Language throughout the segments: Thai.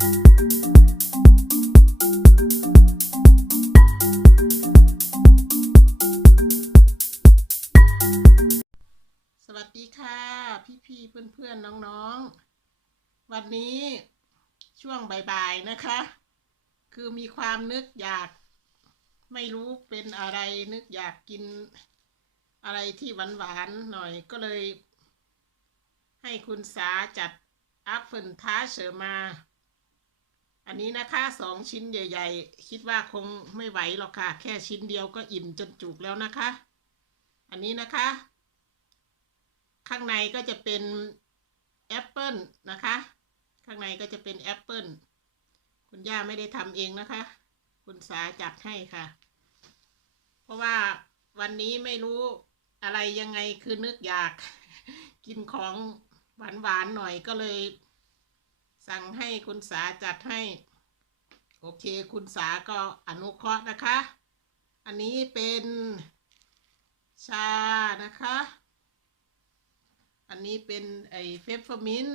สวัสดีค่ะ พี่ๆเพื่อนๆนน้องๆ วันนี้ช่วงบ่ายๆนะคะ คือมีความนึกอยาก ไม่รู้เป็นอะไรนึกอยากกินอะไรที่หวานๆหน่อยก็เลย ให้คุณสาจัดอัพเฟิลท้าเฉอมา อันนี้นะคะสองชิ้นใหญ่ ๆ คิดว่าคงไม่ไหวหรอกค่ะ แค่ชิ้นเดียวก็อิ่มจนจุกแล้วนะคะ อันนี้นะคะ ข้างในก็จะเป็นแอปเปิลนะคะ ข้างในก็จะเป็นแอปเปิลคุณย่าไม่ได้ทำเองนะคะ คุณสาจัดให้ค่ะ เพราะว่าวันนี้ไม่รู้อะไรยังไงคือนึกอยาก กินของหวานๆหน่อยก็เลย สั่งให้คุณสาจัดให้ โอเค คุณสาก็อนุเคราะห์นะคะ อันนี้เป็นชานะคะ อันนี้เป็นไอเฟปเฟอร์มิน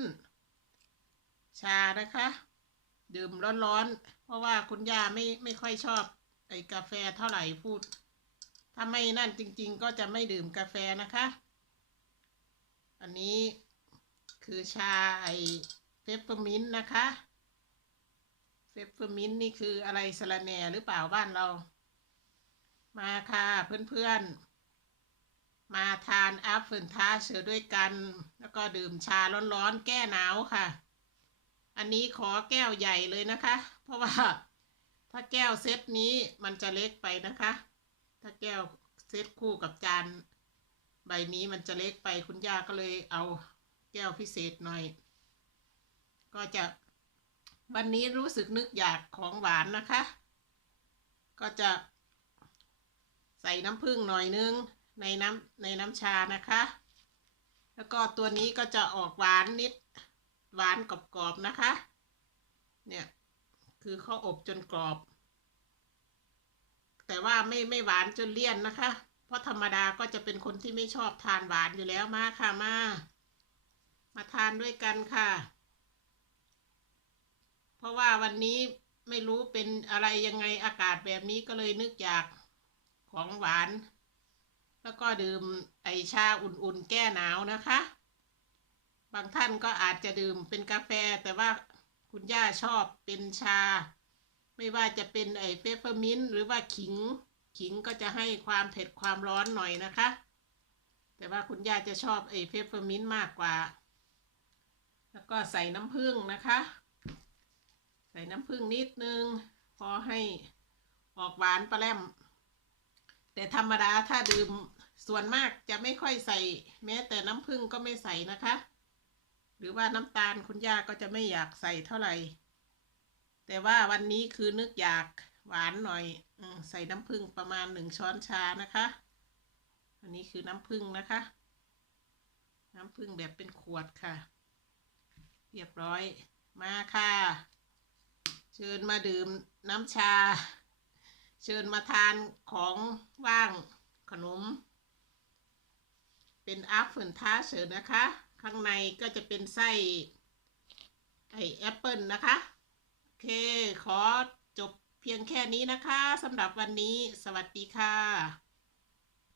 ชานะคะ ดื่มร้อนๆ เพราะว่าคุณย่าไม่ไม่ค่อยชอบไอกาแฟเท่าไหร่พูด ถ้าไม่นั่นจริง ๆ ก็จะไม่ดื่มกาแฟนะคะ อันนี้คือชาไอ เฟปเปอร์มินต์นะคะเฟปเปอร์มินต์นี่คืออะไรสะระแหน่หรือเปล่าบ้านเรา มาค่ะเพื่อนๆ มาทานแอปเปิลทาเชอด้วยกัน แล้วก็ดื่มชาร้อนๆ แก้หนาวค่ะ อันนี้ขอแก้วใหญ่เลยนะคะ เพราะว่าถ้าแก้วเซตนี้มันจะเล็กไปนะคะ ถ้าแก้วเซตคู่กับจานใบนี้มันจะเล็กไปคุณย่าก็เลยเอาแก้วพิเศษหน่อย ก็จะวันนี้รู้สึกนึกอยากของหวานนะคะ ก็จะใส่น้ำผึ้งหน่อยนึงในน้ำในน้ำชานะคะ แล้วก็ตัวนี้ก็จะออกหวานนิดหวานกรอบๆนะคะ เนี่ยคือเขาอบจนกรอบ แต่ว่าไม่ไม่หวานจนเลี่ยนนะคะ เพราะธรรมดาก็จะเป็นคนที่ไม่ชอบทานหวานอยู่แล้วมาค่ะมา มาทานด้วยกันค่ะ ราะว่าวันนี้ไม่รู้เป็นอะไรยังไงอากาศแบบนี้ก็เลยนึกอยากของหวาน แล้วก็ดื่มไอชาอุ่นๆแก้หนาวนะคะ บางท่านก็อาจจะดื่มเป็นกาแฟแต่ว่าคุณย่าชอบเป็นชา ไม่ว่าจะเป็นไอเปปเปอร์มินต์หรือว่าขิง ขิงก็จะให้ความเผ็ดความร้อนหน่อยนะคะ แต่ว่าคุณย่าจะชอบไอเปปเปอร์มินต์มากกว่า แล้วก็ใส่น้ำผึ้งนะคะ ส่น้ำผึ้งนิดนึง พอให้ออกหวานปลาแรมแต่ธรรมดาถ้าดื่มส่วนมากจะไม่ค่อยใส่ แม้แต่น้ำผึ้งก็ไม่ใส่นะคะ หรือว่าน้ำตาลคุณย่าก็จะไม่อยากใส่เท่าไหร่ แต่ว่าวันนี้คือนึกอยากหวานหน่อยอใส่น้ำผึ้งประมาณหนึ่งช้อนชานะคะ อันนี้คือน้ำผึ้งนะคะ น้ำผึ้งแบบเป็นขวดค่ะ เรียบร้อยมาค่ะ เชิญมาดื่มน้ำชา เชิญมาทานของว่างขนม เป็นอัพเฟินท้าเชิญนะคะ ข้างในก็จะเป็นไส้ไอแอปเปิลนะคะ โอเค ขอจบเพียงแค่นี้นะคะสำหรับวันนี้ สวัสดีค่ะ